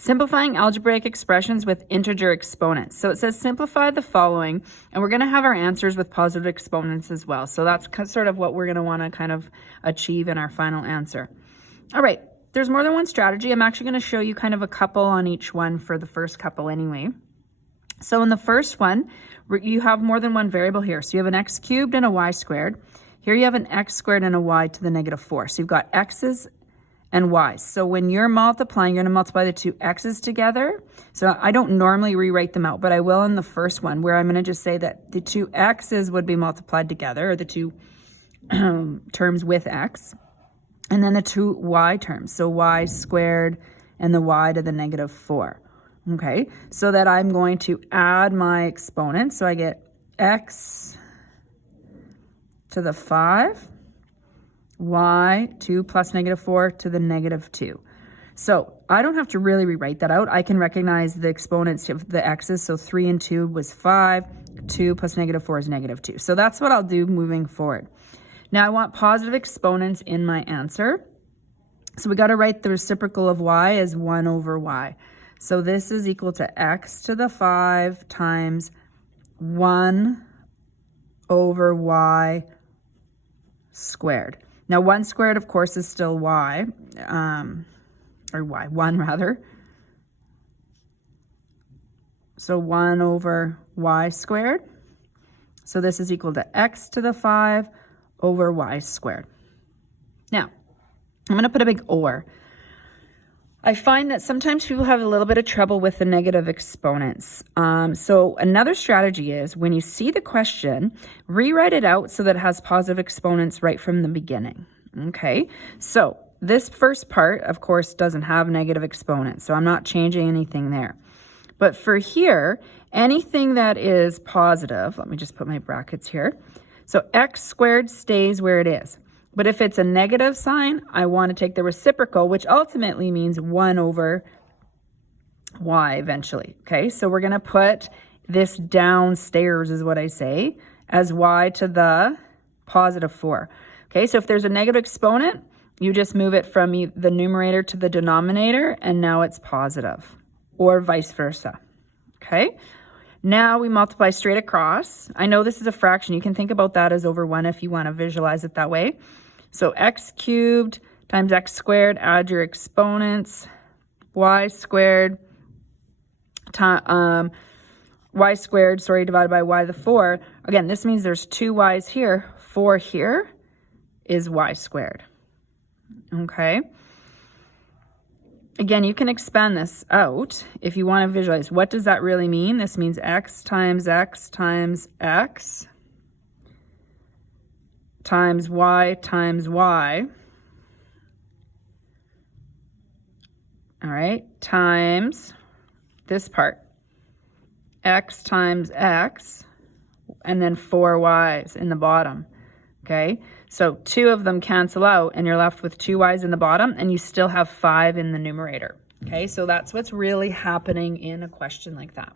Simplifying algebraic expressions with integer exponents. So it says simplify the following, and we're going to have our answers with positive exponents as well. So that's sort of what we're going to want to kind of achieve in our final answer. All right, there's more than one strategy. I'm actually going to show you kind of a couple on each one for the first couple anyway. So in the first one, you have more than one variable here. So you have an x cubed and a y squared. Here you have an x squared and a y to the negative 4. So you've got x's and y's. So when you're multiplying, you're going to multiply the two x's together. So I don't normally rewrite them out, but I will in the first one, where I'm going to just say that the two x's would be multiplied together, or the two terms with x, and then the two y terms. So y squared and the y to the negative 4. Okay, so that I'm going to add my exponents. So I get x to the 5, y 2 plus negative 4 to the negative 2. So I don't have to really rewrite that out. I can recognize the exponents of the x's. So 3 and 2 was 5. 2 plus negative 4 is negative 2. So that's what I'll do moving forward. Now I want positive exponents in my answer. So we got to write the reciprocal of y as 1 over y. So this is equal to x to the 5 times 1 over y squared. Now 1 squared, of course, is still y, or y, 1 rather. So 1 over y squared. So this is equal to x to the 5 over y squared. Now, I'm going to put a big or. I find that sometimes people have a little bit of trouble with the negative exponents. So another strategy is, when you see the question, rewrite it out so that it has positive exponents right from the beginning. Okay, so this first part, of course, doesn't have negative exponents, so I'm not changing anything there. But for here, anything that is positive, let me just put my brackets here. So x squared stays where it is. But if it's a negative sign, I want to take the reciprocal, which ultimately means 1 over y eventually. Okay, so we're going to put this downstairs, is what I say, as y to the positive 4. Okay, so if there's a negative exponent, you just move it from the numerator to the denominator, and now it's positive, or vice versa. Okay, now we multiply straight across. I know this is a fraction. You can think about that as over 1 if you want to visualize it that way. So x cubed times x squared, add your exponents, y squared, divided by y to the 4. Again, this means there's 2 y's here. 4 here is y squared. Okay. Again, you can expand this out if you want to visualize. What does that really mean? This means x times x times x times y times y. All right, times this part. X times x, and then 4 y's in the bottom. Okay, so 2 of them cancel out, and you're left with 2 y's in the bottom, and you still have 5 in the numerator. Okay, so that's what's really happening in a question like that.